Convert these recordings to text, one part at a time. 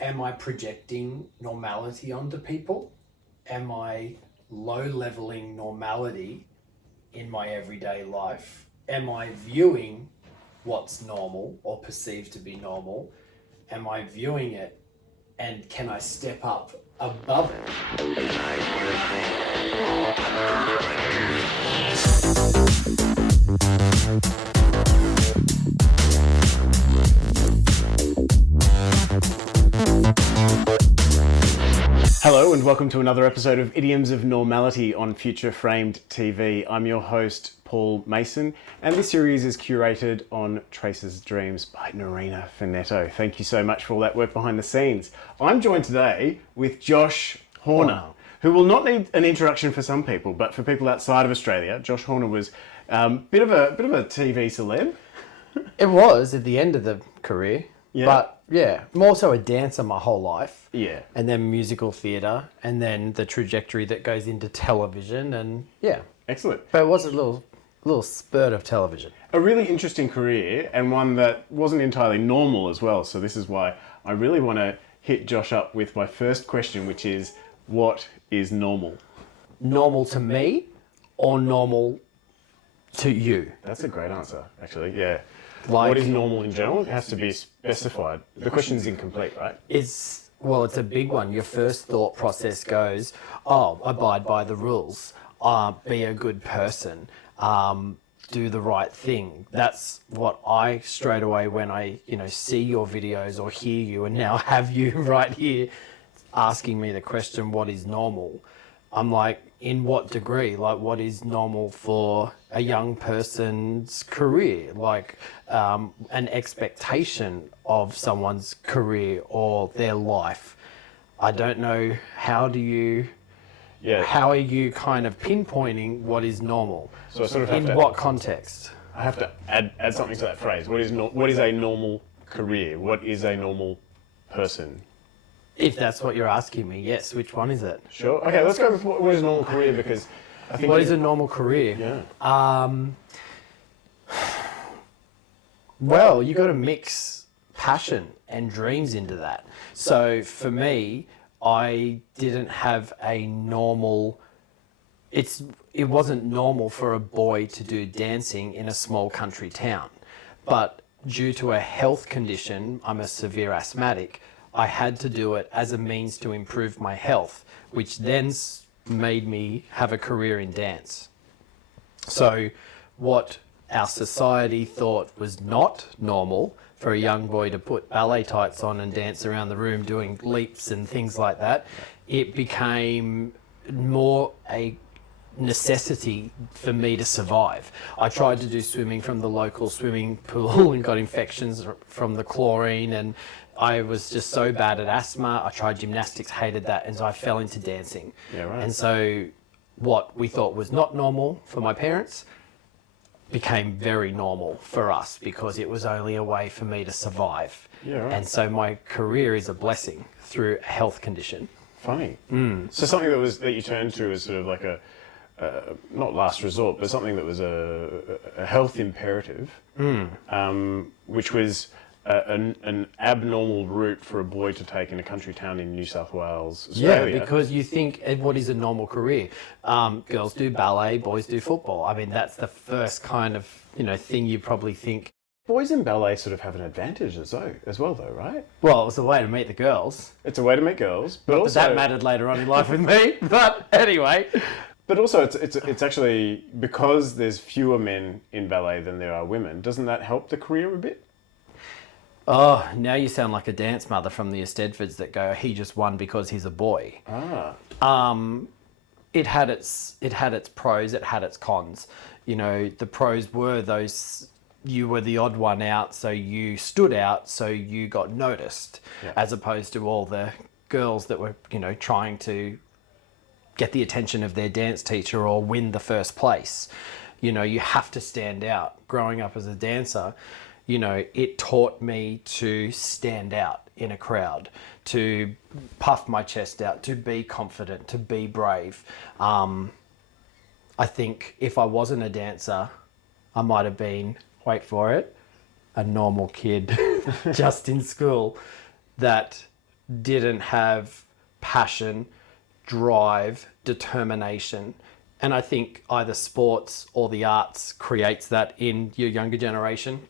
am I projecting normality onto people? Am I low-leveling normality in my everyday life? Am I viewing what's normal or perceived to be normal? Am I viewing it, and can I step up above it? Hello and welcome to another episode of Idioms of Normality on Future Framed TV. I'm your host, Paul Mason, and this series is curated on Traces&Dreams by Narina Finetto. Thank you so much for all that work behind the scenes. I'm joined today with Josh Horner, who will not need an introduction for some people, but for people outside of Australia, Josh Horner was a bit of a TV celeb. It was at the end of the career, but yeah, more so a dancer my whole life. Yeah. And then musical theatre, and then the trajectory that goes into television, and yeah. Excellent. But it was a little spurt of television. A really interesting career, and one that wasn't entirely normal as well. So this is why I really want to hit Josh up with my first question, which is, what is normal? Normal to me or normal to you? That's a great answer, actually, yeah. Like, what is normal in general? It has to be specified. The question's incomplete, right? it's a big one. Your first thought process goes, abide by the rules, be a good person, do the right thing. That's what I straight away, when I see your videos or hear you, and now have you right here asking me the question, what is normal? I'm like, in what degree? Like, what is normal for a young person's career? Like, an expectation of someone's career or their life. I don't know. How are you kind of pinpointing what is normal? So I sort of have in what context? I have to add something to that phrase. What is a normal career? What is a normal person? If that's what you're asking me, yes. Which one is it? Sure. Okay, let's go with what is a normal career, because I think... What is a normal career? Yeah. Well, you got to mix passion and dreams into that. So for me, I didn't have a normal... It wasn't normal for a boy to do dancing in a small country town. But due to a health condition, I'm a severe asthmatic, I had to do it as a means to improve my health, which then made me have a career in dance. So what our society thought was not normal for a young boy to put ballet tights on and dance around the room doing leaps and things like that, it became more a necessity for me to survive. I tried to do swimming from the local swimming pool and got infections from the chlorine, and I was just so bad at asthma. I tried gymnastics, hated that, and so I fell into dancing. Yeah, right. And so what we thought was not normal for my parents became very normal for us, because it was only a way for me to survive. Yeah, right. And so my career is a blessing through a health condition. Funny. So something that you turned to as sort of like a not last resort, but something that was a health imperative, which was an abnormal route for a boy to take in a country town in New South Wales, Australia. Yeah, because you think, what is a normal career? Girls do ballet, boys do football. I mean, that's the first kind of thing you probably think. Boys in ballet sort of have an advantage as well, though, right? Well, it was a way to meet the girls. It's a way to meet girls, but also that mattered later on in life with me. But anyway. But also, it's actually, because there's fewer men in ballet than there are women, doesn't that help the career a bit? Oh, now you sound like a dance mother from the Eisteddfods that go, he just won because he's a boy. It had its pros, it had its cons. The pros were those, you were the odd one out, so you stood out, so you got noticed, as opposed to all the girls that were, trying to get the attention of their dance teacher or win the first place. You have to stand out. Growing up as a dancer, it taught me to stand out in a crowd, to puff my chest out, to be confident, to be brave. I think if I wasn't a dancer, I might have been, wait for it, a normal kid just in school that didn't have passion, drive, determination. And I think either sports or the arts creates that in your younger generation.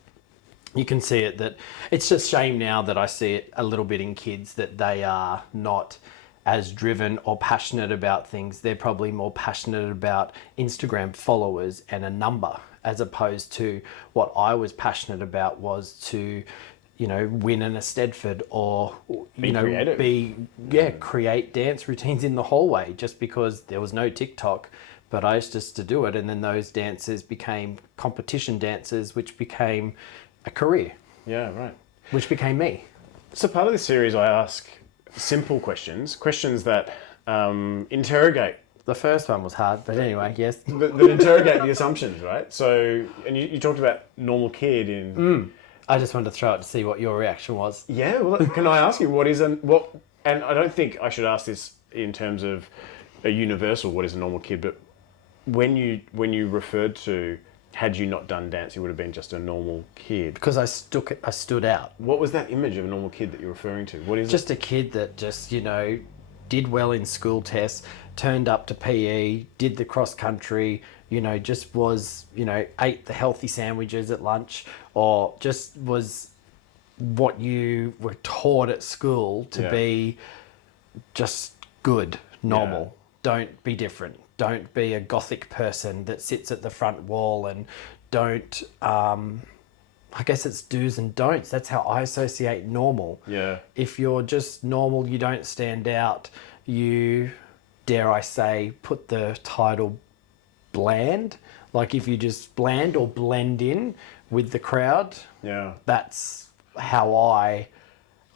You can see it that it's just shame now that I see it a little bit in kids that they are not as driven or passionate about things. They're probably more passionate about Instagram followers and a number, as opposed to what I was passionate about was to, win in a Stedford or, creative. create dance routines in the hallway, just because there was no TikTok. But I used just to do it. And then those dances became competition dances, which became a career. Yeah, right. Which became me. So part of this series, I ask simple questions that interrogate. The first one was hard, but anyway, yes. That interrogate the assumptions, right? So, and you talked about normal kid in... I just wanted to throw it to see what your reaction was. Yeah, well, can I ask you, and I don't think I should ask this in terms of a universal, what is a normal kid, but when you referred to, had you not done dance, you would have been just a normal kid. Because I stood out. What was that image of a normal kid that you're referring to? What is just a kid that just, did well in school tests, turned up to PE, did the cross country, just was, ate the healthy sandwiches at lunch, or just was what you were taught at school to be just good, normal. Don't be different. Don't be a gothic person that sits at the front wall, and don't, I guess it's do's and don'ts. That's how I associate normal. Yeah. If you're just normal, you don't stand out, you, dare I say, put the title bland. Like if you just bland or blend in with the crowd. Yeah. That's how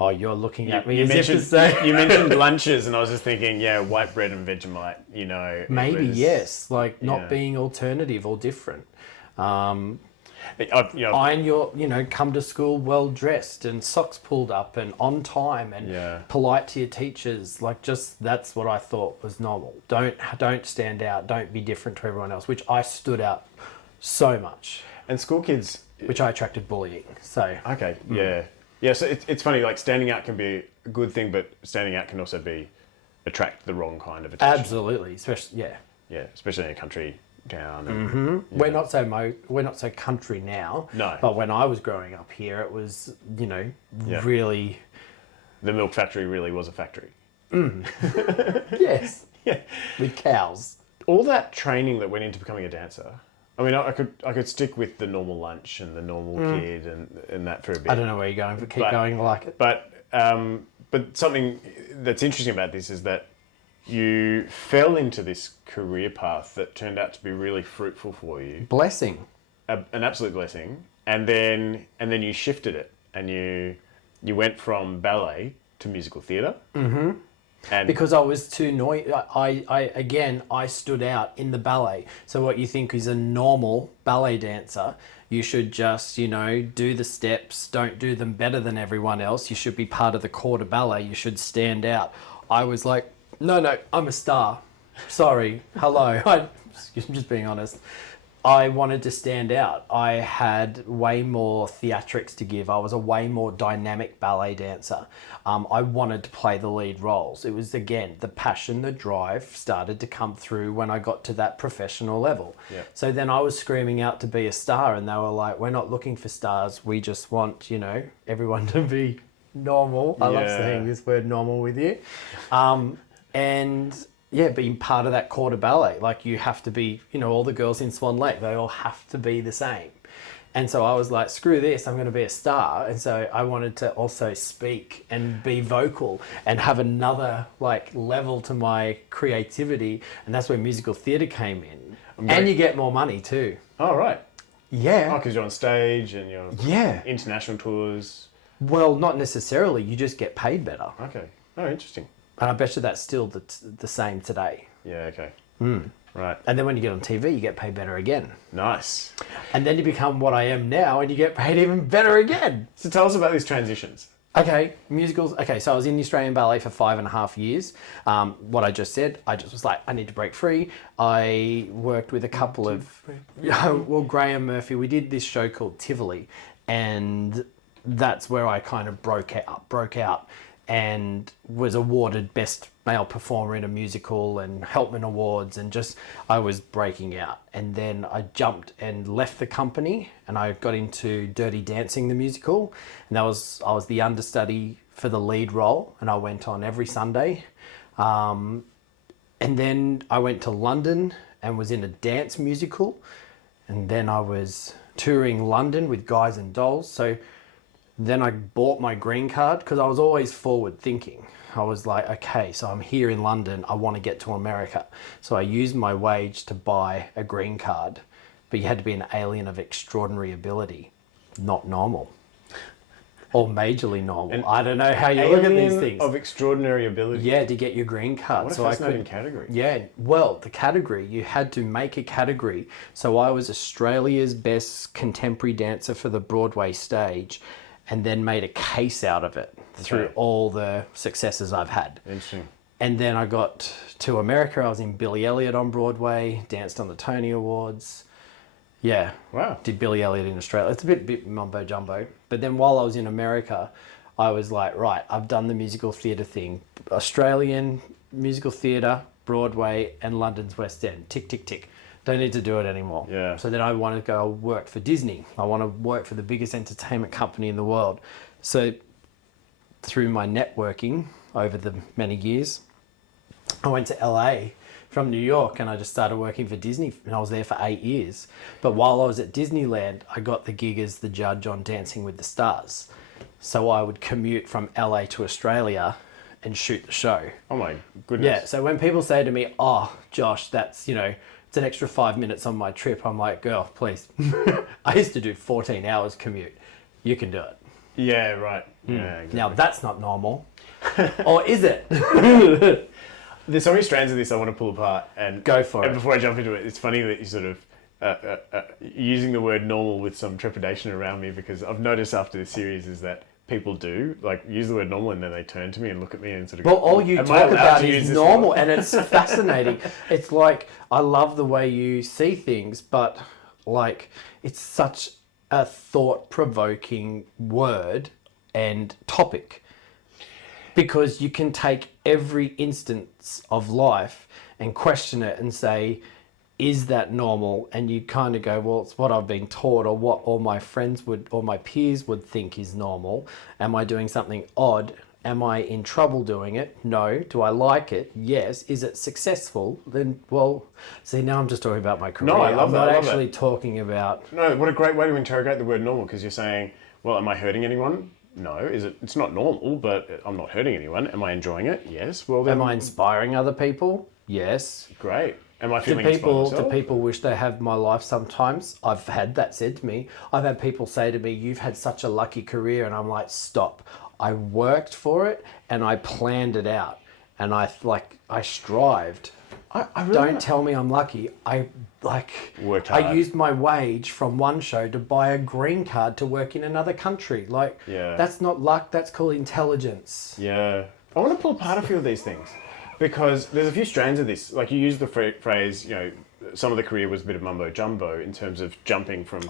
Oh, you're looking at me you as mentioned, if to say... You mentioned lunches, and I was just thinking, white bread and Vegemite, Maybe, yes. Like not being alternative or different. And you're, come to school well dressed and socks pulled up and on time and polite to your teachers. Like that's what I thought was normal. Don't stand out. Don't be different to everyone else, which I stood out so much. And school kids... Which I attracted bullying, so... Okay, yeah. Yeah, so it's funny, like standing out can be a good thing, but standing out can also attract the wrong kind of attention. Absolutely, especially, Yeah, especially in a country town. And, We're not so country now. No. But when I was growing up here, it was, really... The milk factory really was a factory. Yes. Yeah. With cows. All that training that went into becoming a dancer... I mean, I could stick with the normal lunch and the normal kid and that for a bit. I don't know where you're going, but keep going. I like it. But something that's interesting about this is that you fell into this career path that turned out to be really fruitful for you. Blessing. An absolute blessing. And then you shifted it, and you went from ballet to musical theatre. Mm-hmm. And because I was too noisy. I stood out in the ballet. So what you think is a normal ballet dancer, you should just, do the steps, don't do them better than everyone else. You should be part of the corps de ballet. You should stand out. I was like, no, I'm a star. Sorry. Hello. I'm just being honest. I wanted to stand out. I had way more theatrics to give. I was a way more dynamic ballet dancer. I wanted to play the lead roles. It was, again, the passion, the drive started to come through when I got to that professional level. Yeah. So then I was screaming out to be a star, and they were like, we're not looking for stars. We just want, everyone to be normal. I love saying this word normal with you. Being part of that corps de ballet, like you have to be, all the girls in Swan Lake, they all have to be the same. And so I was like, screw this, I'm going to be a star. And so I wanted to also speak and be vocal and have another level to my creativity. And that's where musical theatre came in. And you get more money too. Oh, right. Yeah. Oh, because you're on stage and you're international tours. Well, not necessarily. You just get paid better. Okay. Oh, interesting. And I bet you that's still the same today. Yeah, okay. Right. And then when you get on TV, you get paid better again. Nice. And then you become what I am now, and you get paid even better again. So tell us about these transitions. Okay, musicals. Okay, so I was in the Australian Ballet for 5.5 years. What I just said, I just was like, I need to break free. I worked with a couple of... Graham Murphy. We did this show called Tivoli, and that's where I kind of broke out. and was awarded Best Male Performer in a Musical and Helpman Awards, and just I was breaking out. And then I jumped and left the company, and I got into Dirty Dancing the musical, and I was the understudy for the lead role, and I went on every Sunday. And then I went to London and was in a dance musical, and then I was touring London with Guys and Dolls. So then I bought my green card because I was always forward thinking. I was like, okay, so I'm here in London, I want to get to America. So I used my wage to buy a green card, but you had to be an alien of extraordinary ability, not normal. Or majorly normal. I don't know how you look at these things. Of extraordinary ability. Yeah, to get your green card. What a fascinating category. Yeah, well, the category, you had to make a category. So I was Australia's best contemporary dancer for the Broadway stage, and then made a case out of it through all the successes I've had. Interesting. And then I got to America. I was in Billy Elliot on Broadway, danced on the Tony Awards. Yeah. Wow. Did Billy Elliot in Australia. It's a bit mumbo jumbo. But then while I was in America, I was like, right, I've done the musical theatre thing. Australian musical theatre, Broadway, and London's West End. Tick, tick, tick. Don't need to do it anymore. Yeah. So then I want to go work for Disney. I want to work for the biggest entertainment company in the world. So through my networking over the many years, I went to LA from New York, and I just started working for Disney, and I was there for 8 years. But while I was at Disneyland, I got the gig as the judge on Dancing with the Stars. So I would commute from LA to Australia and shoot the show. Oh my goodness. Yeah, so when people say to me, oh, Josh, that's, it's an extra 5 minutes on my trip, I'm like, girl, please. I used to do 14 hours commute. You can do it. Yeah, right. Yeah, exactly. Now, that's not normal. Or is it? There's so many strands of this I want to pull apart. And go for it. And before I jump into it, it's funny that you sort of using the word normal with some trepidation around me, because I've noticed after this series is that people do like use the word normal, and then they turn to me and look at me and sort of well, go, all you talk about is normal, and it's fascinating. It's like, I love the way you see things, but like, it's such a thought-provoking word and topic, because you can take every instance of life and question it and say, is that normal? And you kind of go, well, it's what I've been taught, or what all my friends would, or my peers would think is normal. Am I doing something odd? Am I in trouble doing it? No. Do I like it? Yes. Is it successful? Then, well, see, now I'm just talking about my career. No, I love I'm that. not actually talking about... No, what a great way to interrogate the word normal, because you're saying, well, am I hurting anyone? No. It's not normal, but I'm not hurting anyone. Am I enjoying it? Yes. Well, then... Am I inspiring other people? Yes. Great. Am I feeling inspired myself? Do people wish they had my life sometimes? I've had that said to me. I've had people say to me, you've had such a lucky career. And I'm like, stop. I worked for it and I planned it out. And I strived. I really Don't tell me I'm lucky. Worked hard. I used my wage from one show to buy a green card to work in another country. That's not luck. That's called intelligence. Yeah. I want to pull apart a few of these things, because there's a few strands of this. Like, you use the phrase, some of the career was a bit of mumbo jumbo in terms of jumping from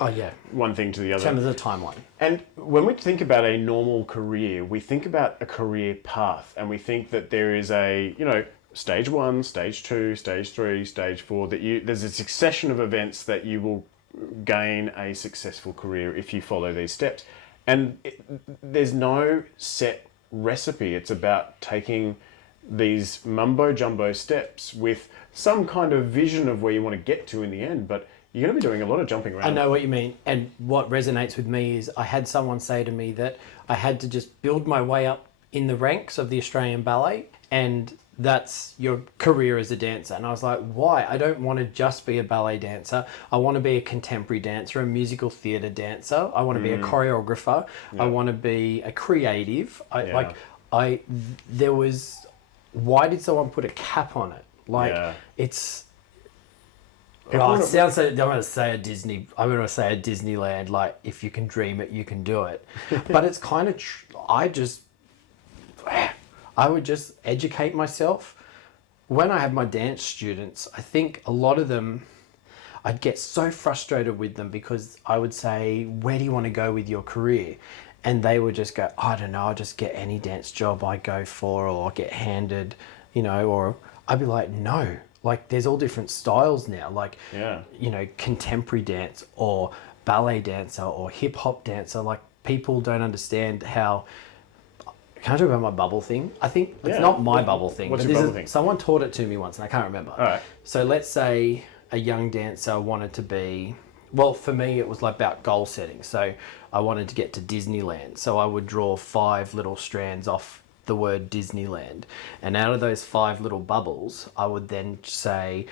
one thing to the other. In terms of the timeline. And when we think about a normal career, we think about a career path, and we think that there is a, stage 1, stage 2, stage 3, stage 4, there's a succession of events that you will gain a successful career if you follow these steps. And there's no set recipe. It's about taking these mumbo jumbo steps with some kind of vision of where you want to get to in the end, but you're going to be doing a lot of jumping around. I know what you mean. And what resonates with me is I had someone say to me that I had to just build my way up in the ranks of the Australian Ballet, and that's your career as a dancer. And I was like, why? I don't want to just be a ballet dancer. I want to be a contemporary dancer, a musical theatre dancer. I want to be a choreographer. Yeah. I want to be a creative. Why did someone put a cap on it? It's... it sounds so... I'm going to say a Disneyland, like, if you can dream it, you can do it. But it's kind of... I would just educate myself. When I have my dance students, I think a lot of them, I'd get so frustrated with them because I would say, where do you want to go with your career? and they would just go, I don't know, I'll just get any dance job I go for, or get handed, or I'd be like, no, like there's all different styles now, like, contemporary dance or ballet dancer or hip hop dancer. Like, people don't understand how. Can I talk about my bubble thing? I think it's not my bubble thing. What's but your bubble thing? Someone taught it to me once and I can't remember. All right. So let's say a young dancer wanted to be, well, for me, it was like about goal setting. So I wanted to get to Disneyland. So I would draw 5 little strands off the word Disneyland. And out of those 5 little bubbles, I would then say,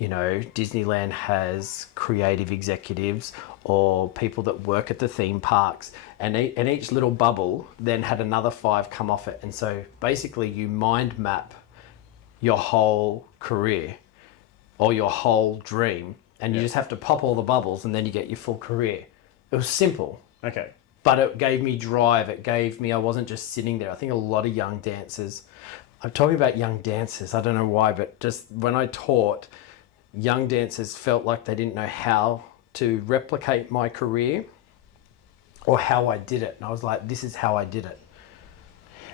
Disneyland has creative executives or people that work at the theme parks, and each little bubble then had another 5 come off it. And so basically you mind map your whole career or your whole dream, and you just have to pop all the bubbles and then you get your full career. It was simple. Okay. But it gave me drive. I wasn't just sitting there. I think a lot of young dancers, I'm talking about young dancers, I don't know why, but just when I taught, young dancers felt like they didn't know how to replicate my career or how I did it. And I was like, this is how I did it.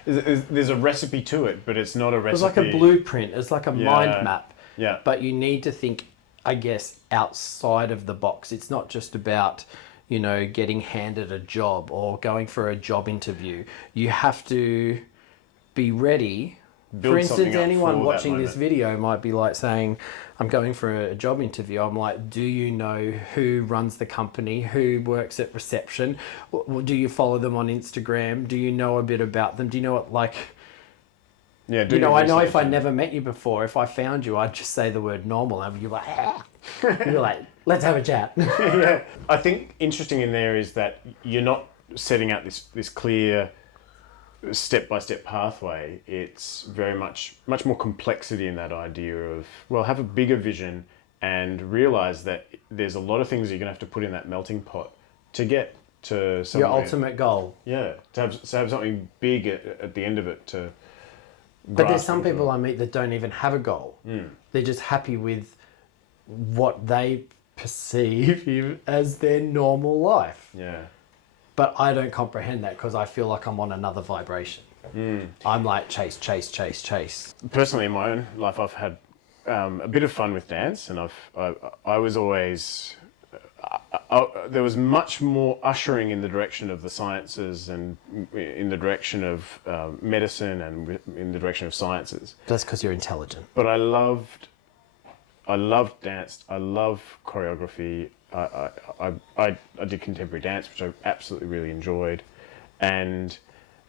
There's a recipe to it, but it's not a recipe. It was like a blueprint. It's like a mind map. Yeah. But you need to think, I guess, outside of the box. It's not just about, getting handed a job or going for a job interview. You have to be ready. For instance, anyone watching this video might be like saying, I'm going for a job interview. I'm like, do you know who runs the company, who works at reception? Do you follow them on Instagram? Do you know a bit about them? Do you know what, like... Yeah, I know if I never met you before, if I found you, I'd just say the word normal and you're like, you're like, let's have a chat. Yeah. I think interesting in there is that you're not setting out this clear step-by-step pathway. It's very much more complexity in that idea of, well, have a bigger vision and realize that there's a lot of things you're going to have to put in that melting pot to get to your ultimate goal. Yeah, to have something big at the end of it to... But there's some people I meet that don't even have a goal. They're just happy with what they perceive as their normal life. Yeah. But I don't comprehend that because I feel like I'm on another vibration. I'm like chase. Personally, in my own life, I've had a bit of fun with dance, and I was always... there was much more ushering in the direction of the sciences and in the direction of medicine and in the direction of sciences. That's because you're intelligent. But I loved dance. I love choreography. I did contemporary dance, which I absolutely really enjoyed, and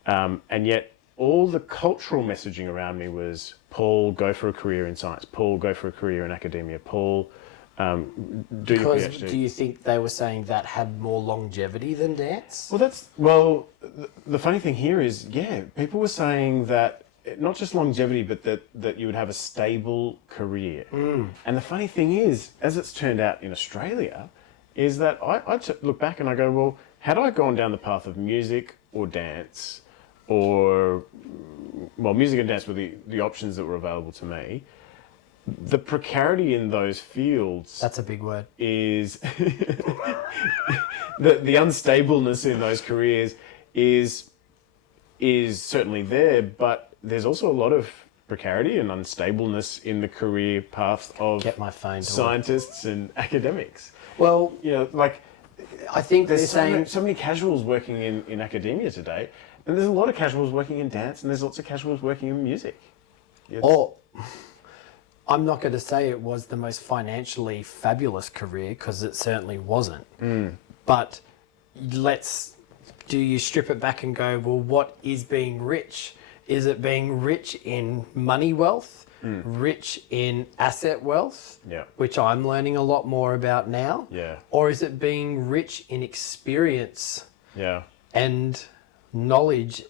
yet all the cultural messaging around me was, Paul, go for a career in science. Paul, go for a career in academia. Paul, do your PhD. Do you think they were saying that had more longevity than dance? Well, the funny thing here is, people were saying that not just longevity, but that you would have a stable career. And the funny thing is, as it's turned out in Australia, is that I look back and I go, well, had I gone down the path of music or dance, or, well, music and dance were the options that were available to me, the precarity in those fields... That's a big word. ...is... the unstableness in those careers is certainly there, but there's also a lot of precarity and unstableness in the career path of scientists and academics. Well, I think there's so many casuals working in academia today, and there's a lot of casuals working in dance, and there's lots of casuals working in music. I'm not going to say it was the most financially fabulous career, because it certainly wasn't. But do you strip it back and go, well, what is being rich? Is it being rich in money wealth, rich in asset wealth, which I'm learning a lot more about now? Or is it being rich in experience and knowledge?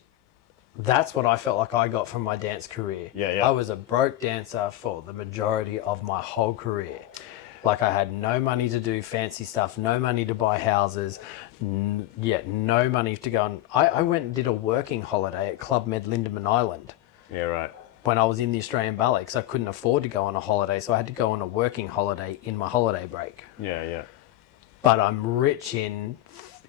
That's what I felt like I got from my dance career. I was a broke dancer for the majority of my whole career. Like, I had no money to do fancy stuff, no money to buy houses, no money to go on. I went and did a working holiday at Club Med Lindeman Island. When I was in the Australian Ballet, because I couldn't afford to go on a holiday, so I had to go on a working holiday in my holiday break. But I'm rich in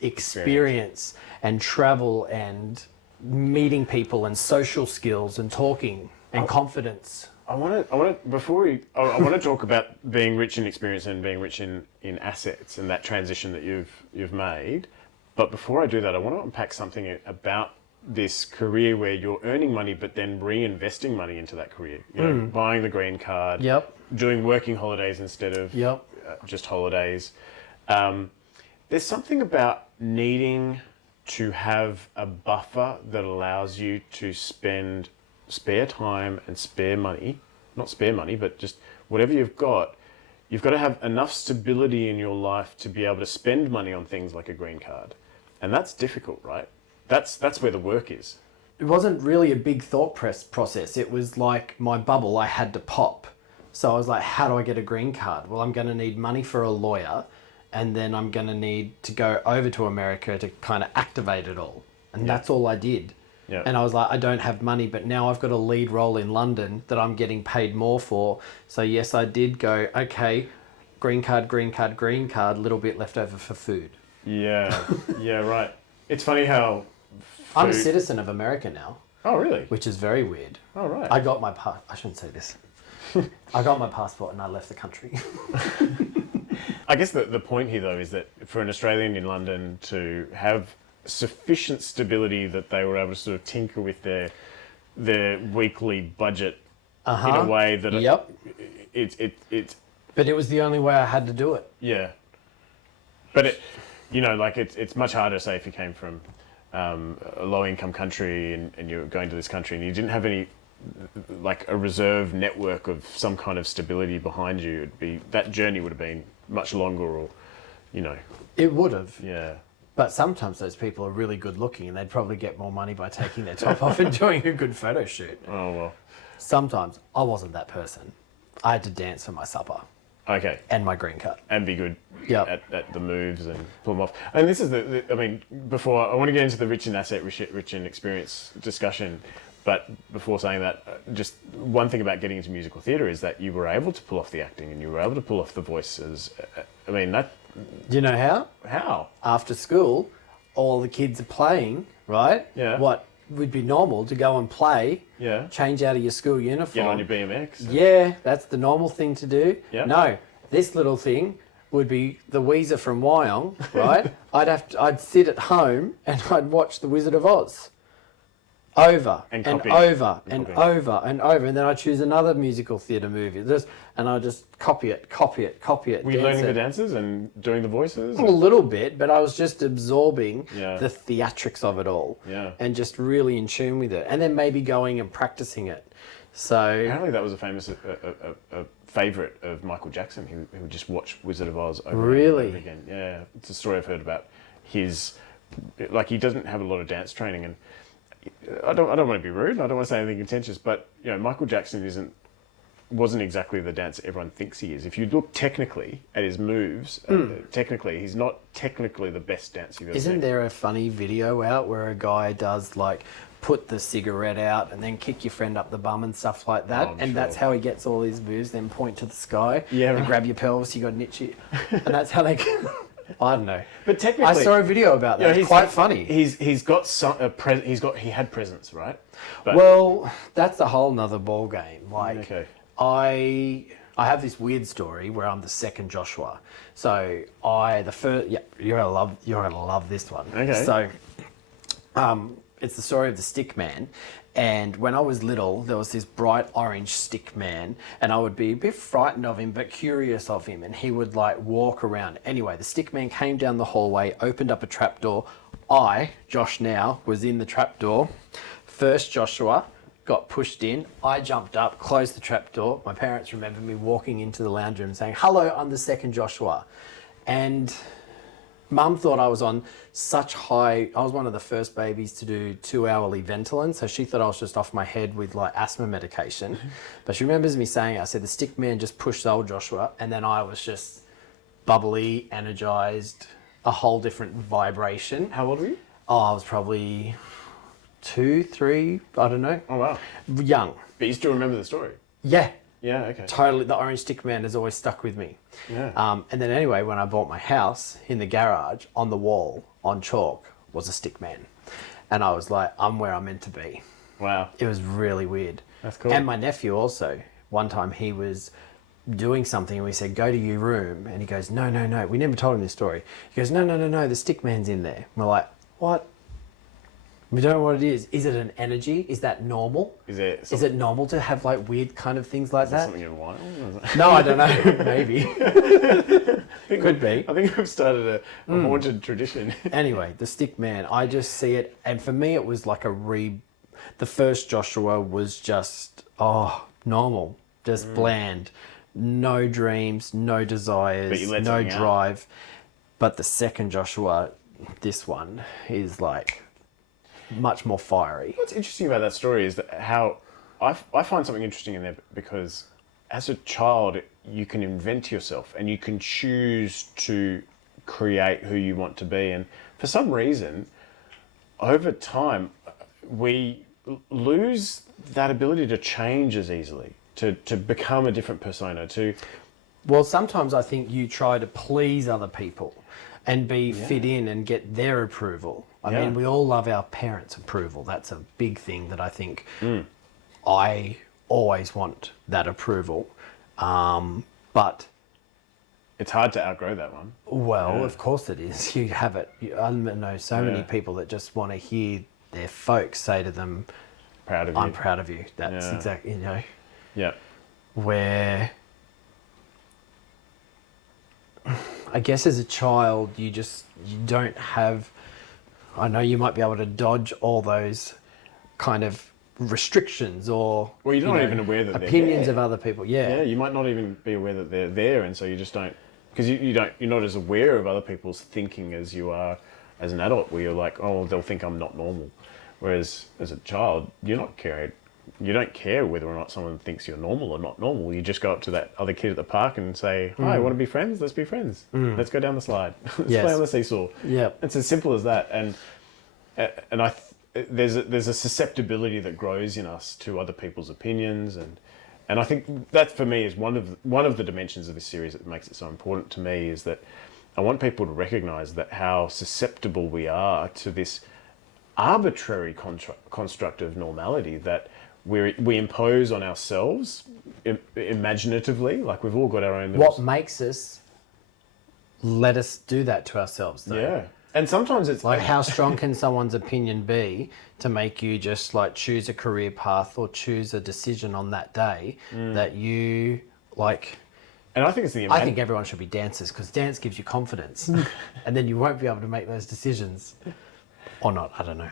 experience and travel and meeting people and social skills and talking and confidence. I want to talk about being rich in experience and being rich in assets and that transition that you've made. But before I do that, I want to unpack something about this career where you're earning money, but then reinvesting money into that career. You know, buying the green card, doing working holidays instead of just holidays. There's something about needing to have a buffer that allows you to spend spare time and spare money, not spare money, but just whatever you've got to have enough stability in your life to be able to spend money on things like a green card. And that's difficult, right? That's where the work is. It wasn't really a big thought process. It was like my bubble I had to pop. So I was like, how do I get a green card? Well, I'm going to need money for a lawyer, and then I'm going to need to go over to America to kind of activate it all. And that's all I did. Yeah. And I was like, I don't have money, but now I've got a lead role in London that I'm getting paid more for. So yes, I did go, okay, green card, little bit left over for food. Yeah, yeah, right. It's funny how... I'm a citizen of America now. Oh, really? Which is very weird. Oh, right. I got my I shouldn't say this. I got my passport and I left the country. I guess the point here, though, is that for an Australian in London to have sufficient stability that they were able to sort of tinker with their weekly budget in a way that it's... But it was the only way I had to do it. Yeah. But it's much harder, say, if you came from a low-income country and you're going to this country and you didn't have any, like a reserve network of some kind of stability behind you. That journey would have been much longer, or, It would have. Yeah. But sometimes those people are really good looking and they'd probably get more money by taking their top off and doing a good photo shoot. Oh, well. Sometimes I wasn't that person. I had to dance for my supper. Okay. And my green card. And be good at the moves and pull them off. And this is before, I want to get into the rich in asset, rich in experience discussion. But before saying that, just one thing about getting into musical theatre is that you were able to pull off the acting and you were able to pull off the voices. Do you know how? How? After school, all the kids are playing, right? Yeah. What would be normal to go and play, change out of your school uniform. Get on your BMX. Yeah, that's the normal thing to do. Yeah. No, this little thing would be the Weezer from Wyong, right? I'd sit at home and I'd watch The Wizard of Oz. Over and over and over and over, and then I choose another musical theatre movie. And I just copy it. Were you learning the dances and doing the voices? A little bit, but I was just absorbing the theatrics of it all, and just really in tune with it, and then maybe going and practicing it. So apparently that was a famous a favourite of Michael Jackson. He would just watch Wizard of Oz over and over again. Yeah, it's a story I've heard about his. Like, he doesn't have a lot of dance training, and I don't want to be rude. I don't want to say anything contentious, but Michael Jackson wasn't exactly the dancer everyone thinks he is. If you look technically at his moves, technically he's not technically the best dancer you've ever seen. Isn't there a funny video out where a guy does like put the cigarette out and then kick your friend up the bum and stuff like that? Oh, and that's how he gets all his moves. Then point to the sky and grab your pelvis. You got an itchy, and that's how they. I don't know, but technically, I saw a video about that. It's quite funny. He had presence, right? But, well, that's a whole nother ball game. Like, I have this weird story where I'm the second Joshua. So the first. Yeah, you're gonna love this one. Okay. So, it's the story of the stick man. And when I was little, there was this bright orange stick man, and I would be a bit frightened of him, but curious of him. And he would like walk around. Anyway, the stick man came down the hallway, opened up a trapdoor. Josh now, was in the trapdoor. First Joshua got pushed in. I jumped up, closed the trapdoor. My parents remember me walking into the lounge room saying, "Hello, I'm the second Joshua." And Mum thought I was on such high... I was one of the first babies to do 2-hourly Ventolin, so she thought I was just off my head with like asthma medication. But she remembers me saying, I said, the stick man just pushed old Joshua, and then I was just bubbly, energized, a whole different vibration. How old were you? I was probably 2, 3, I don't know. Oh, wow. Young. But you still remember the story? Yeah. Yeah, okay. Totally. The orange stick man has always stuck with me. Yeah. And then anyway, when I bought my house, in the garage, on the wall, on chalk was a stick man. And I was like, I'm where I'm meant to be. Wow. It was really weird. That's cool. And my nephew also, one time he was doing something and we said, go to your room. And he goes, no. We never told him this story. He goes, no, the stick man's in there. And we're like, what? We don't know what it is. Is it an energy? Is that normal? Is it normal to have like weird kind of things like that? Something in wild? No, I don't know. Maybe. Could be. I think I've started a haunted tradition. Anyway, the stick man, I just see it. And for me, it was like the first Joshua was just, normal, just bland. No dreams, no desires, no drive. But the second Joshua, this one, is like much more fiery. What's interesting about that story is that how I find something interesting in there because as a child, you can invent yourself and you can choose to create who you want to be. And for some reason, over time, we lose that ability to change as easily, to become a different persona, Well, sometimes I think you try to please other people and fit in and get their approval. I mean, we all love our parents' approval. That's a big thing that I think I always want that approval. But it's hard to outgrow that one. Well, of course it is. You have it. I know so many people that just want to hear their folks say to them, proud of you. I'm proud of you. That's exactly, Yeah. Where I guess as a child, you don't have, I know you might be able to dodge all those kind of restrictions or well, you're not even aware that opinions of other people. Yeah, you might not even be aware that they're there, and so you just don't, because you're not as aware of other people's thinking as you are as an adult, where you're like, oh, they'll think I'm not normal. Whereas as a child, you don't care whether or not someone thinks you're normal or not normal. You just go up to that other kid at the park and say, hi, want to be friends? Let's be friends. Let's go down the slide. Let's play on the seesaw. Yeah, it's as simple as that. And there's a susceptibility that grows in us to other people's opinions, and I think that for me is one of the dimensions of this series that makes it so important to me, is that I want people to recognise that how susceptible we are to this arbitrary construct of normality that we impose on ourselves imaginatively. Like we've all got our own little... What makes us let us do that to ourselves, though? Yeah. And sometimes it's like, how strong can someone's opinion be to make you just like choose a career path or choose a decision on that day that you like? And I think it's I think everyone should be dancers, because dance gives you confidence, and then you won't be able to make those decisions, or not. I don't know.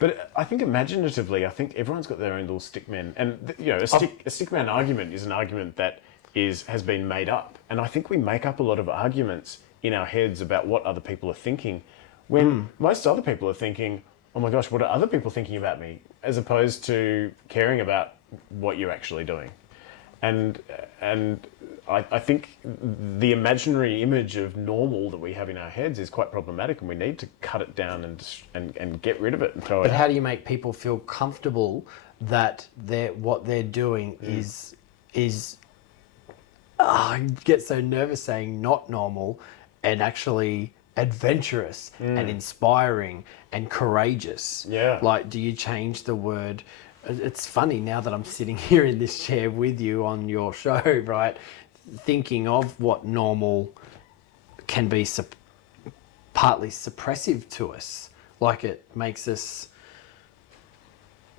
But I think imaginatively, I think everyone's got their own little stickman, and a stickman argument is an argument that has been made up, and I think we make up a lot of arguments in our heads about what other people are thinking, when most other people are thinking, oh my gosh, what are other people thinking about me, as opposed to caring about what you're actually doing. And I think the imaginary image of normal that we have in our heads is quite problematic, and we need to cut it down and get rid of it and throw it out. But how do you make people feel comfortable that what they're doing is I get so nervous saying not normal, and actually adventurous and inspiring and courageous? Yeah. Like, do you change the word? It's funny now that I'm sitting here in this chair with you on your show, right? Thinking of what normal can be partly suppressive to us. Like, it makes us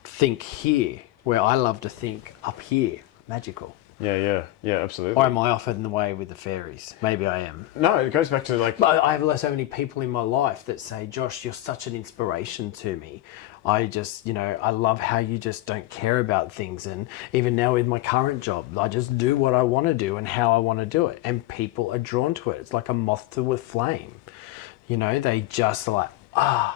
think here, where I love to think up here, magical. Yeah, absolutely. Or am I off in the way with the fairies? Maybe I am. No, it goes back to like... But I have so many people in my life that say, Josh, you're such an inspiration to me. I just, I love how you just don't care about things. And even now with my current job, I just do what I want to do and how I want to do it. And people are drawn to it. It's like a moth to a flame. They just are like,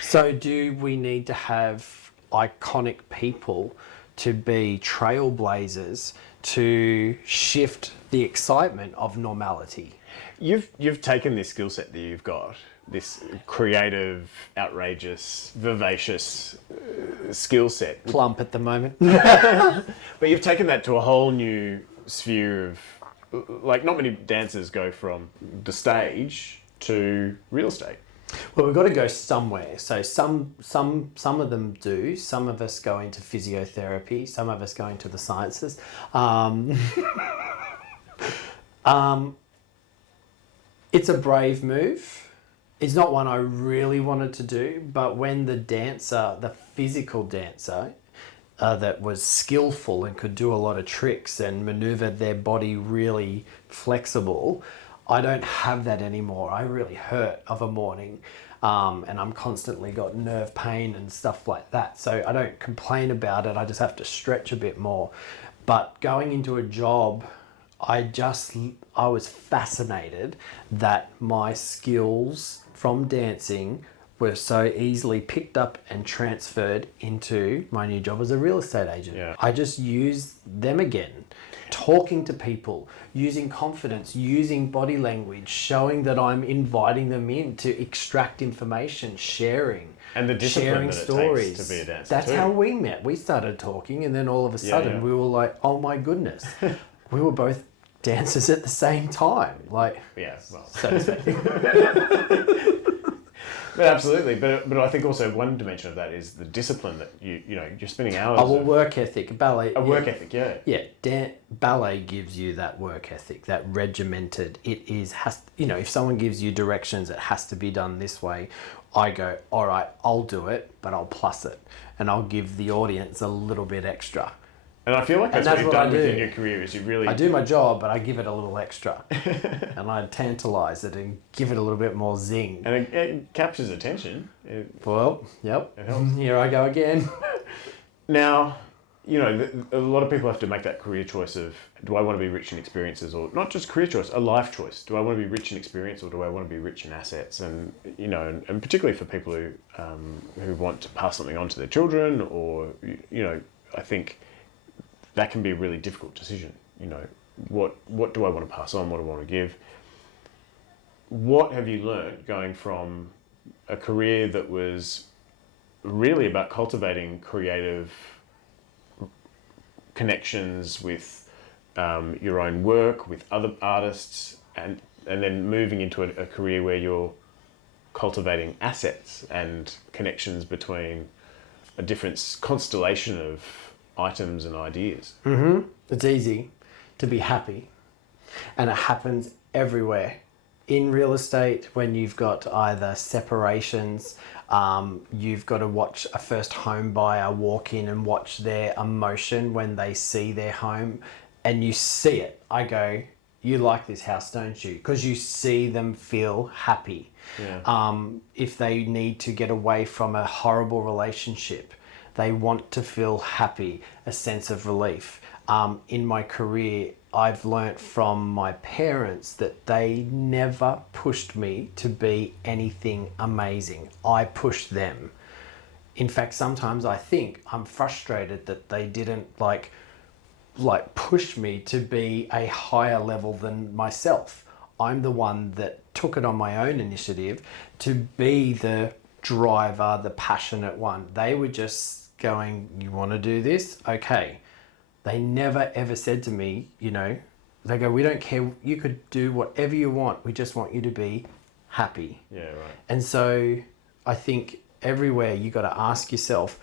So do we need to have iconic people to be trailblazers to shift the excitement of normality? You've taken this skill set that you've got, this creative, outrageous, vivacious skill set. Plump at the moment. But you've taken that to a whole new sphere of, like, not many dancers go from the stage to real estate. Well, we've got to go somewhere. So some of them do. Some of us go into physiotherapy. Some of us go into the sciences. It's a brave move. It's not one I really wanted to do, but when the dancer, the physical dancer, that was skillful and could do a lot of tricks and maneuver their body really flexible, I don't have that anymore. I really hurt of a morning, and I'm constantly got nerve pain and stuff like that. So I don't complain about it. I just have to stretch a bit more. But going into a job, I was fascinated that my skills from dancing were so easily picked up and transferred into my new job as a real estate agent. Yeah. I just used them again, talking to people, using confidence, using body language, showing that I'm inviting them in to extract information, sharing. And the discipline sharing that it stories. takes to be a dancer That's too. how we met. We started talking, and then all of a sudden we were like, oh my goodness. We were both dancers at the same time. Like, Yeah, well, so to speak. but absolutely. But I think also one dimension of that is the discipline that you're spending hours. Oh, well, work ethic, ballet. A work ethic, yeah. Yeah, ballet gives you that work ethic, that regimented. If someone gives you directions, it has to be done this way. I go, all right, I'll do it, but I'll plus it, and I'll give the audience a little bit extra. And I feel like that's what you've done within your career. Is you really I do my job, but I give it a little extra, and I tantalise it and give it a little bit more zing. And it captures attention. Well, yep. It helps. Here I go again. Now, a lot of people have to make that career choice of, do I want to be rich in experiences, or not just career choice, a life choice. Do I want to be rich in experience, or do I want to be rich in assets? And and particularly for people who want to pass something on to their children, or I think that can be a really difficult decision. What do I want to pass on? What do I want to give? What have you learned going from a career that was really about cultivating creative connections with your own work, with other artists, and then moving into a career where you're cultivating assets and connections between a different constellation of items and ideas? Mm-hmm. It's easy to be happy, and it happens everywhere. In real estate, when you've got either separations, you've got to watch a first home buyer walk in and watch their emotion when they see their home, and you see it. I go, you like this house, don't you? Because you see them feel happy. Yeah. If they need to get away from a horrible relationship, they want to feel happy, a sense of relief. In my career, I've learnt from my parents that they never pushed me to be anything amazing. I pushed them. In fact, sometimes I think I'm frustrated that they didn't like push me to be a higher level than myself. I'm the one that took it on my own initiative to be the driver, the passionate one. They were just going, you want to do this? Okay. They never ever said to me, they go, we don't care, you could do whatever you want, we just want you to be happy. Yeah, right. And so I think everywhere you got to ask yourself,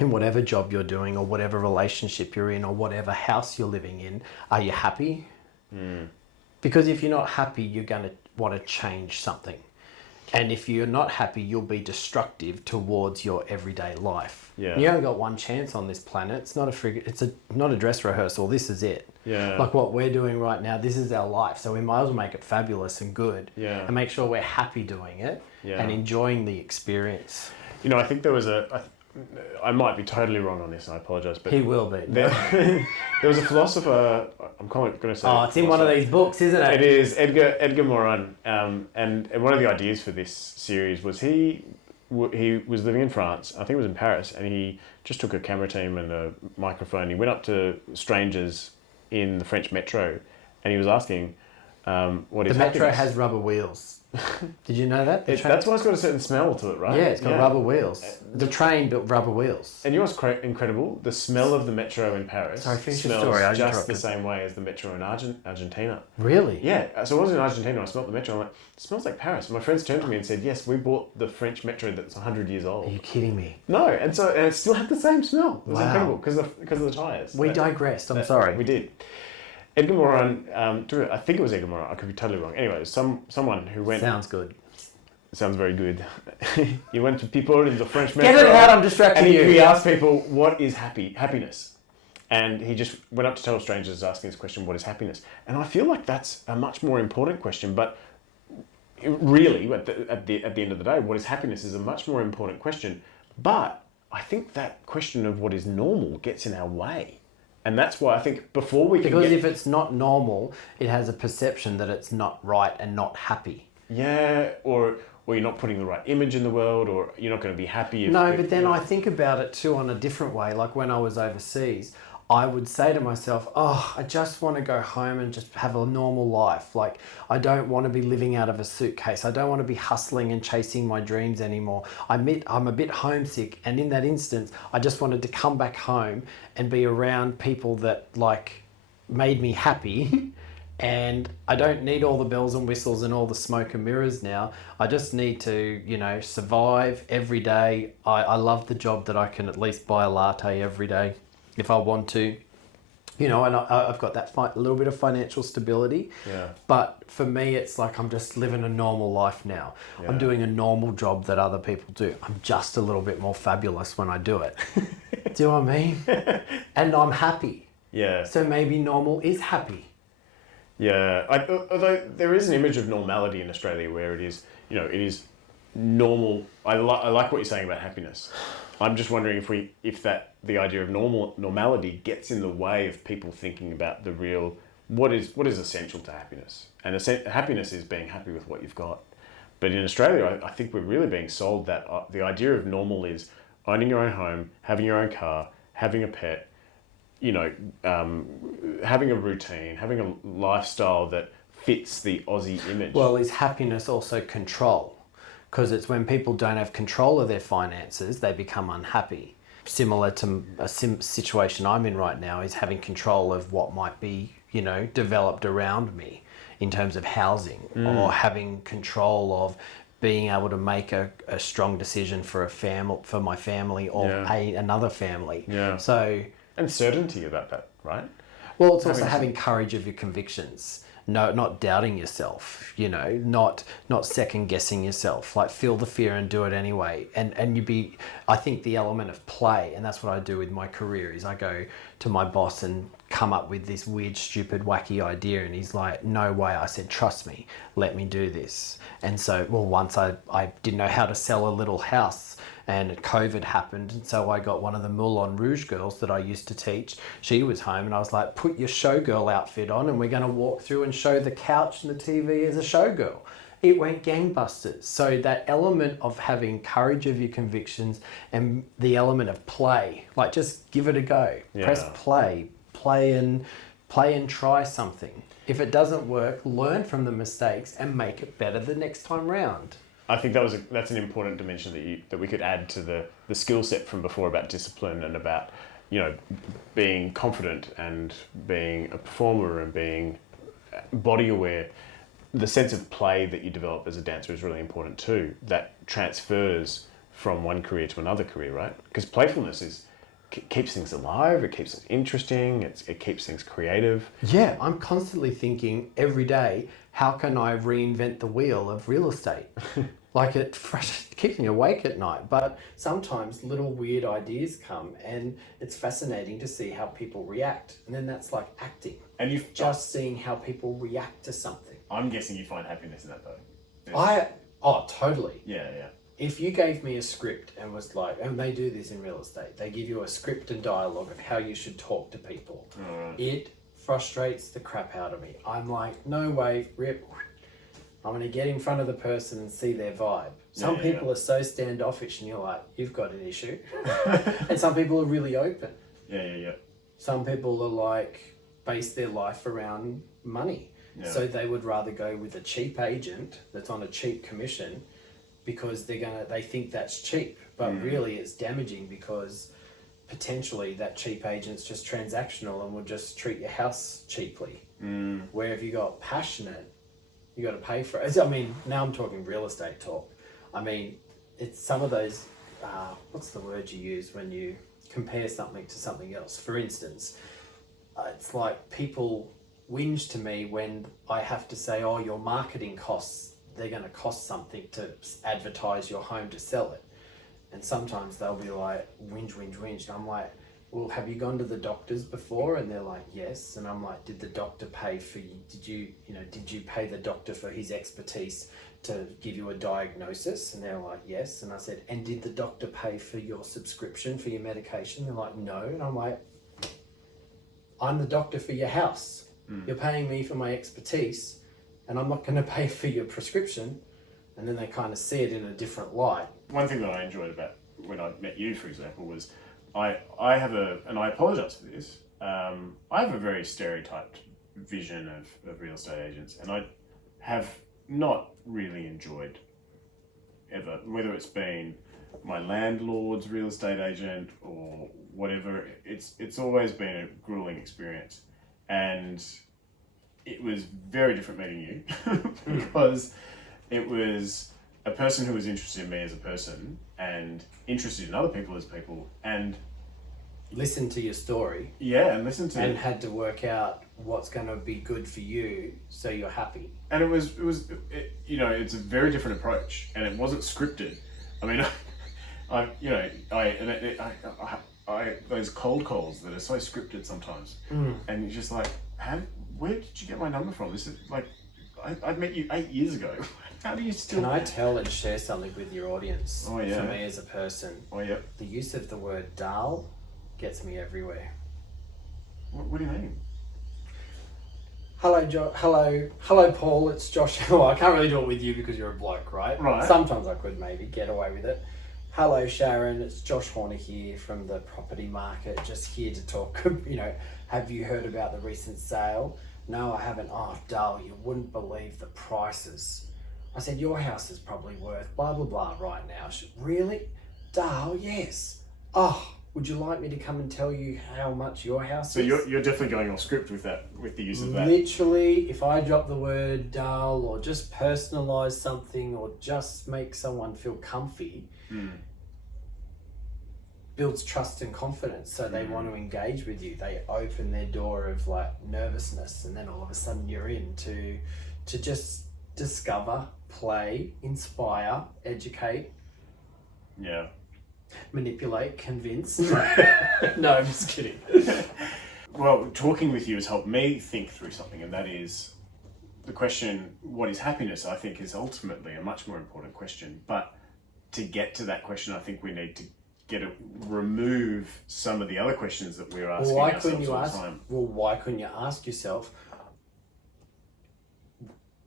in whatever job you're doing or whatever relationship you're in or whatever house you're living in, are you happy? Because if you're not happy, you're going to want to change something. And if you're not happy, you'll be destructive towards your everyday life. Yeah. You only got one chance on this planet. It's not a dress rehearsal. This is it. Yeah. Like what we're doing right now, this is our life. So we might as well make it fabulous and good. Yeah. And make sure we're happy doing it and enjoying the experience. I think there was I might be totally wrong on this, and I apologise, but He will be. there was a philosopher. I'm going to say. Oh, it's in one of these books, isn't it? It is Edgar Morin, and one of the ideas for this series was he was living in France. I think it was in Paris, and he just took a camera team and a microphone. He went up to strangers in the French metro, and he was asking, "What is The metro happiness?" has rubber wheels. Did you know that? That's why it's got a certain smell to it, right? Yeah, it's got rubber wheels. The train built rubber wheels. And you know what's incredible? The smell of the metro in Paris Finish your smells story. I just interrupted. the same way as the metro in Argentina. Really? Yeah. So I was in Argentina and I smelled the metro. I'm like, it smells like Paris. My friends turned to me and said, yes, we bought the French metro that's 100 years old. Are you kidding me? No. And it still had the same smell. It was incredible because of the tyres. We digressed. I'm sorry. We did. Edgar Morin, I think it was Edgar Morin. I could be totally wrong. Anyway, someone who went... Sounds good. Sounds very good. He went to people in the French metro. Get it out, I'm distracting you. And he asked people, what is happiness? And he just went up to total strangers asking this question, what is happiness? And I feel like that's a much more important question, but really, at the end of the day, what is happiness is a much more important question. But I think that question of what is normal gets in our way. And that's why I think before we can Because if it's not normal, it has a perception that it's not right and not happy. Yeah, or you're not putting the right image in the world, or you're not going to be happy. But then I think about it too on a different way. Like when I was overseas, I would say to myself, I just want to go home and just have a normal life. Like, I don't want to be living out of a suitcase. I don't want to be hustling and chasing my dreams anymore. I'm a bit homesick. And in that instance, I just wanted to come back home and be around people that like made me happy. And I don't need all the bells and whistles and all the smoke and mirrors now. I just need to, survive every day. I love the job that I can at least buy a latte every day if I want to. And I've got that little bit of financial stability. Yeah. But for me, it's like I'm just living a normal life now. Yeah. I'm doing a normal job that other people do. I'm just a little bit more fabulous when I do it. Do you know what I mean? And I'm happy. Yeah. So maybe normal is happy. Yeah, although there is an image of normality in Australia where it is normal. I like what you're saying about happiness. I'm just wondering if the idea of normality gets in the way of people thinking about the real what is essential to happiness. And happiness is being happy with what you've got. But in Australia, I think we're really being sold that the idea of normal is owning your own home, having your own car, having a pet. Having a routine, having a lifestyle that fits the Aussie image. Well, is happiness also control? Because it's when people don't have control of their finances, they become unhappy. Similar to a situation I'm in right now is having control of what might be, developed around me in terms of housing, or having control of being able to make a strong decision for my family or another family. Yeah. So... And certainty about that, right? Well, it's also having courage of your convictions. No, not doubting yourself, not second guessing yourself. Like, feel the fear and do it anyway. And I think the element of play, and that's what I do with my career, is I go to my boss and come up with this weird, stupid, wacky idea. And he's like, no way. I said, trust me, let me do this. And so, once I didn't know how to sell a little house, and COVID happened, and so I got one of the Moulin Rouge girls that I used to teach. She was home, and I was like, put your showgirl outfit on, and we're going to walk through and show the couch and the TV as a showgirl. It went gangbusters. So that element of having courage of your convictions and the element of play, like just give it a go. Yeah. Press play and try something. If it doesn't work, learn from the mistakes and make it better the next time round. I think that's an important dimension that we could add to the skill set from before about discipline and about being confident and being a performer and being body aware. The sense of play that you develop as a dancer is really important too. That transfers from one career to another career, right? Because playfulness keeps things alive. It keeps things interesting. It keeps things creative. Yeah, I'm constantly thinking every day, how can I reinvent the wheel of real estate? Like, it keeps me awake at night, but sometimes little weird ideas come, and it's fascinating to see how people react. And then that's like acting. And you've just seeing how people react to something. I'm guessing you find happiness in that though. Totally. Yeah. If you gave me a script and was like, and they do this in real estate, they give you a script and dialogue of how you should talk to people. Right. It frustrates the crap out of me. I'm like, no way, rip. I'm going to get in front of the person and see their vibe. Some people are so standoffish and you're like, you've got an issue. And some people are really open. Yeah. Some people are like, base their life around money. Yeah. So they would rather go with a cheap agent that's on a cheap commission because they think that's cheap, but really it's damaging because potentially that cheap agent's just transactional and will just treat your house cheaply. Where if you got passionate, you got to pay for it. I mean, now I'm talking real estate talk. I mean, it's some of those, what's the word you use when you compare something to something else? For instance, it's like people whinge to me when I have to say, oh, your marketing costs, they're going to cost something to advertise your home to sell it. And sometimes they'll be like, whinge. And I'm like, well, have you gone to the doctors before? And they're like, yes. And I'm like, did the doctor pay for you? Did you pay the doctor for his expertise to give you a diagnosis? And they're like, yes. And I said, and did the doctor pay for your subscription for your medication? They're like, no. And I'm like, I'm the doctor for your house. You're paying me for my expertise and I'm not going to pay for your prescription. And then they kind of see it in a different light. One thing that I enjoyed about when I met you, for example, was I have and I apologise for this, I have a very stereotyped vision of real estate agents, and I have not really enjoyed ever, whether it's been my landlord's real estate agent or whatever, it's always been a grueling experience. And it was very different meeting you because it was a person who was interested in me as a person and interested in other people as people, and listen to your story. Yeah, and listen to and had to work out what's going to be good for you so you're happy. And it was it's a very different approach, and it wasn't scripted. I mean, I those cold calls that are so scripted sometimes, and you're just like, where did you get my number from? This is like, I met you 8 years ago. How do you still... Can I tell and share something with your audience? Oh, yeah. For me as a person. Oh, yeah. The use of the word "dal" gets me everywhere. What do you mean? Hello, Paul. It's Josh. Well, I can't really do it with you because you're a bloke, right? Right. Sometimes I could maybe get away with it. Hello, Sharon. It's Josh Horner here from the property market. Just here to talk. Have you heard about the recent sale? No, I haven't. Oh, Dal, you wouldn't believe the prices. I said, your house is probably worth blah, blah, blah right now. Really? Dal, yes. Oh, would you like me to come and tell you how much your house So is? you're definitely going off script with the use of that. Literally, if I drop the word "dull" or just personalize something or just make someone feel comfy, builds trust and confidence. So they want to engage with you. They open their door of like nervousness, and then all of a sudden you're in to just discover, play, inspire, educate. Yeah. Manipulate, convince. No, I'm just kidding. Well, talking with you has helped me think through something, and that is the question, what is happiness? I think is ultimately a much more important question. But to get to that question, I think we need to remove some of the other questions that we're asking ourselves all the time. Well, why couldn't you ask yourself,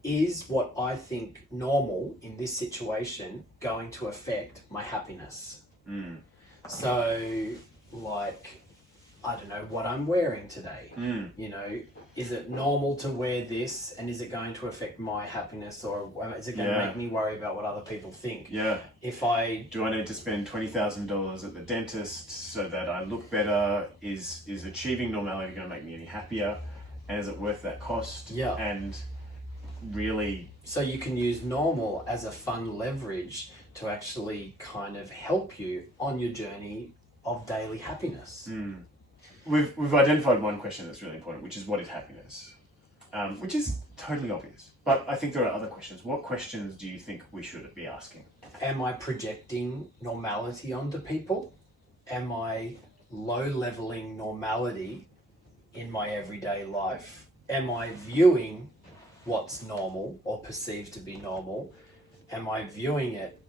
is what I think normal in this situation going to affect my happiness? So, like, I don't know what I'm wearing today. Is it normal to wear this, and is it going to affect my happiness, or is it going to make me worry about what other people think? Yeah. Do I need to spend $20,000 at the dentist so that I look better? Is achieving normality going to make me any happier? And is it worth that cost? Yeah. And really... So you can use normal as a fun leverage to actually kind of help you on your journey of daily happiness. We've identified one question that's really important, which is what is happiness? Which is totally obvious. But I think there are other questions. What questions do you think we should be asking? Am I projecting normality onto people? Am I low-leveling normality in my everyday life? Am I viewing what's normal or perceived to be normal? Am I viewing it,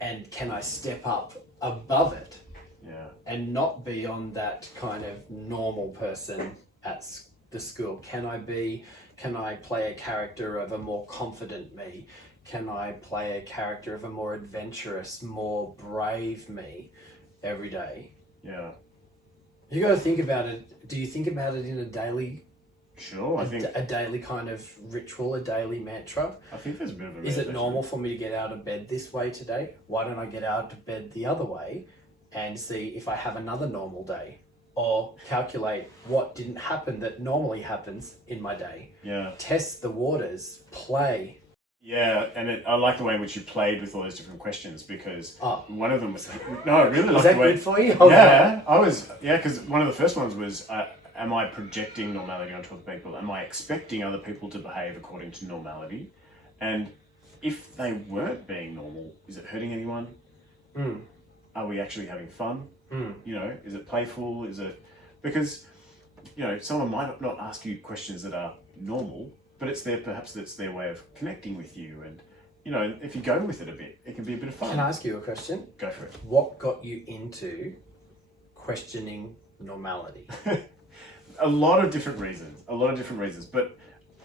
and can I step up above it? Yeah. And not be on that kind of normal person at the school? Can I play a character of a more confident me? Can I play a character of a more adventurous, more brave me every day? Yeah. You got to think about it. Do you think about it in a daily Sure, I think A daily kind of ritual, a daily mantra. I think there's a bit of a Is it meditation. normal for me to get out of bed this way today? Why don't I get out of bed the other way and see if I have another normal day? Or calculate what didn't happen that normally happens in my day. Yeah. Test the waters, play. Yeah, and I like the way in which you played with all those different questions because Oh. one of them was no, I really Was like that the way. good for you? Yeah, because one of the first ones was, am I projecting normality onto other people? Am I expecting other people to behave according to normality? And if they weren't being normal, is it hurting anyone? Mm. Are we actually having fun? Mm. You know, is it playful? Is it because someone might not ask you questions that are normal, but perhaps that's their way of connecting with you, and if you go with it a bit, it can be a bit of fun. Can I ask you a question? Go for it. What got you into questioning normality? A lot of different reasons, but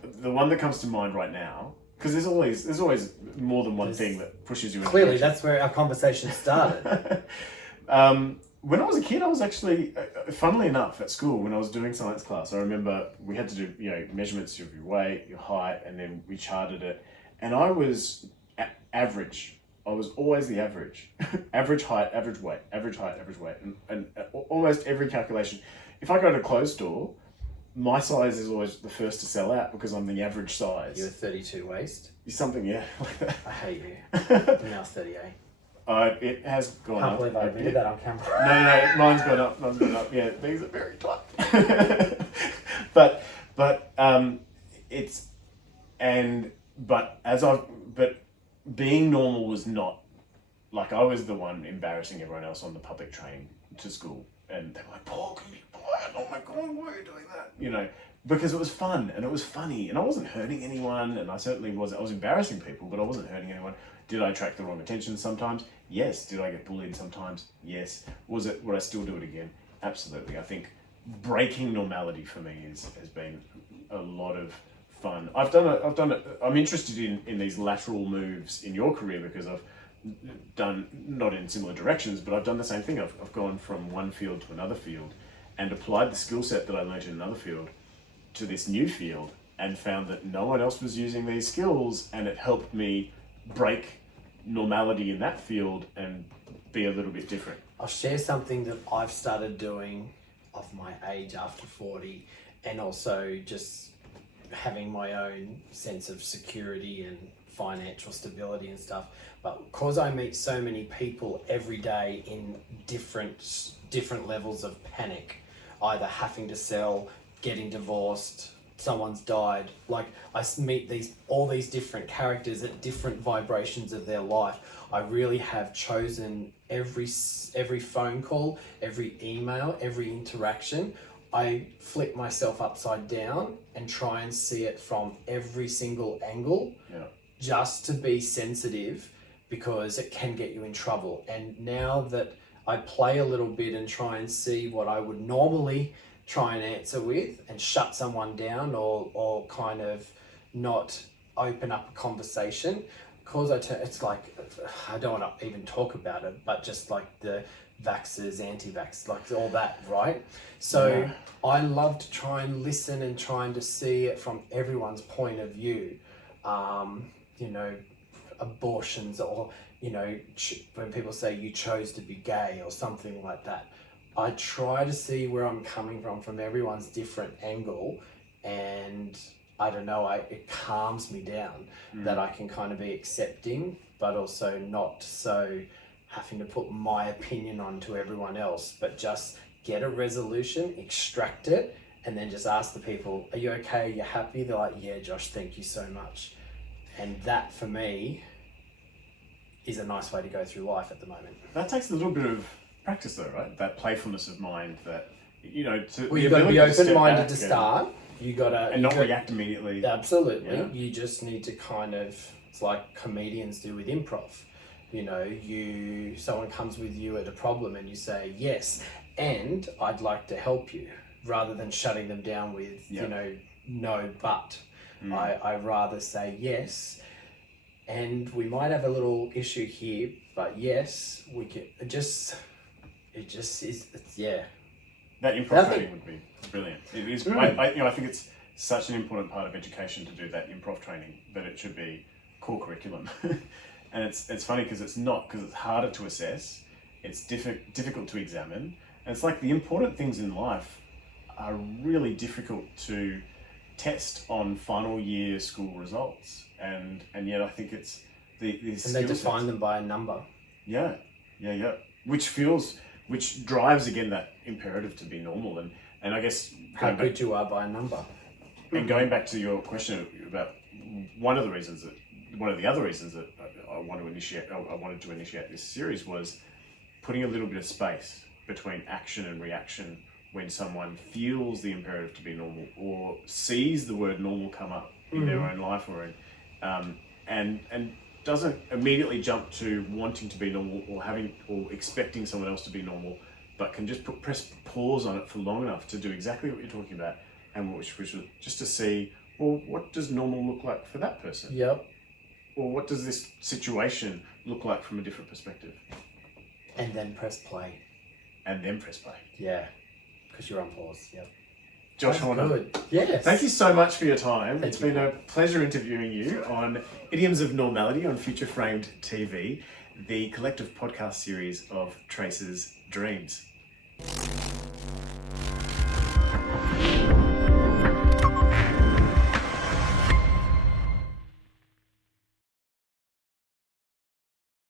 the one that comes to mind right now, because there's always more than one thing that pushes you. Clearly, that's where our conversation started. When I was a kid, I was actually, funnily enough, at school when I was doing science class, I remember we had to do measurements of your weight, your height, and then we charted it, and I was average. I was always the average. Average height, average weight, average height, average weight, and almost every calculation. If I go to a clothes store, my size is always the first to sell out because I'm the average size. You're 32 waist. Something, yeah, like that. I hate you. I'm now 38. It has gone Can't up. believe I admitted that on camera. No, mine's gone up. Yeah, these are very tight. but being normal was not, like, I was the one embarrassing everyone else on the public train to school, and they were like, "Paul, can you be quiet? Oh my God, why are you doing that?" Because it was fun and it was funny, and I wasn't hurting anyone, and I certainly wasn't. I was embarrassing people, but I wasn't hurting anyone. Did I attract the wrong attention sometimes? Yes. Did I get bullied sometimes? Yes. Would I still do it again? Absolutely. I think breaking normality for me has been a lot of fun. I'm interested in these lateral moves in your career because I've done, not in similar directions, but I've done the same thing. I've gone from one field to another field and applied the skill set that I learned in another field to this new field and found that no one else was using these skills, and it helped me break normality in that field and be a little bit different. I'll share something that I've started doing of my age after 40, and also just having my own sense of security and financial stability and stuff. But because I meet so many people every day in different levels of panic, either having to sell, getting divorced, someone's died. Like, I meet all these different characters at different vibrations of their life. I really have chosen every phone call, every email, every interaction. I flip myself upside down and try and see it from every single angle, just to be sensitive, because it can get you in trouble. And now that I play a little bit and try and see what I would normally try and answer with and shut someone down or kind of not open up a conversation, because it's like, I don't want to even talk about it, but just like the vaxxers, anti-vax, like all that, right? So I love to try and listen and trying to see it from everyone's point of view. Abortions, or when people say you chose to be gay or something like that, I try to see where I'm coming from everyone's different angle, and I don't know, it calms me down that I can kind of be accepting, but also not so having to put my opinion onto everyone else, but just get a resolution, extract it, and then just ask the people, are you okay? Are you happy? They're like, yeah, Josh, thank you so much. And that for me is a nice way to go through life at the moment. That takes a little bit of practice though, right? That playfulness of mind that, you've got to be open-minded to start. And not react immediately. Absolutely. Yeah. You just need to kind of, it's like comedians do with improv. Someone comes with you at a problem and you say, yes, and I'd like to help you, rather than shutting them down with, no, but. I rather say yes, and we might have a little issue here, but yes, we can. It just is. That improv training would be brilliant. It is. I think it's such an important part of education to do that improv training, that it should be core curriculum. And it's funny because it's not, because it's harder to assess, it's difficult to examine, and it's like the important things in life are really difficult to test on final year school results, and yet I think it's the And they define them by a number. Yeah. Which drives again that imperative to be normal, and I guess How good you are by a number. and going back to your question about one of the other reasons that I wanted to initiate this series was putting a little bit of space between action and reaction when someone feels the imperative to be normal or sees the word normal come up in their own life or and doesn't immediately jump to wanting to be normal or expecting someone else to be normal, but can just press pause on it for long enough to do exactly what you're talking about, and which was just to see, well, what does normal look like for that person? Yep. Or what does this situation look like from a different perspective? And then press play. And then press play. Yeah. Because you're on pause. Yep. Josh That's Horner, good. Yes. thank you so much for your time. Thank It's you. been a pleasure interviewing you on Idioms of Normality on Future Framed TV, the collective podcast series of Traces&Dreams.